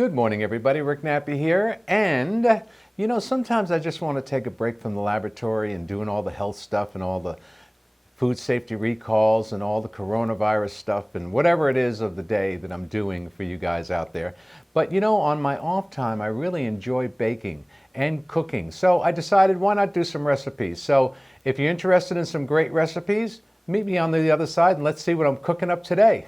Good morning, everybody. Rick Nappi here. And, sometimes I just want to take a break from the laboratory and doing all the health stuff and all the food safety recalls and all the coronavirus stuff and whatever it is of the day that I'm doing for you guys out there. But, on my off time, I really enjoy baking and cooking. So I decided, why not do some recipes? So if you're interested in some great recipes, meet me on the other side and let's see what I'm cooking up today.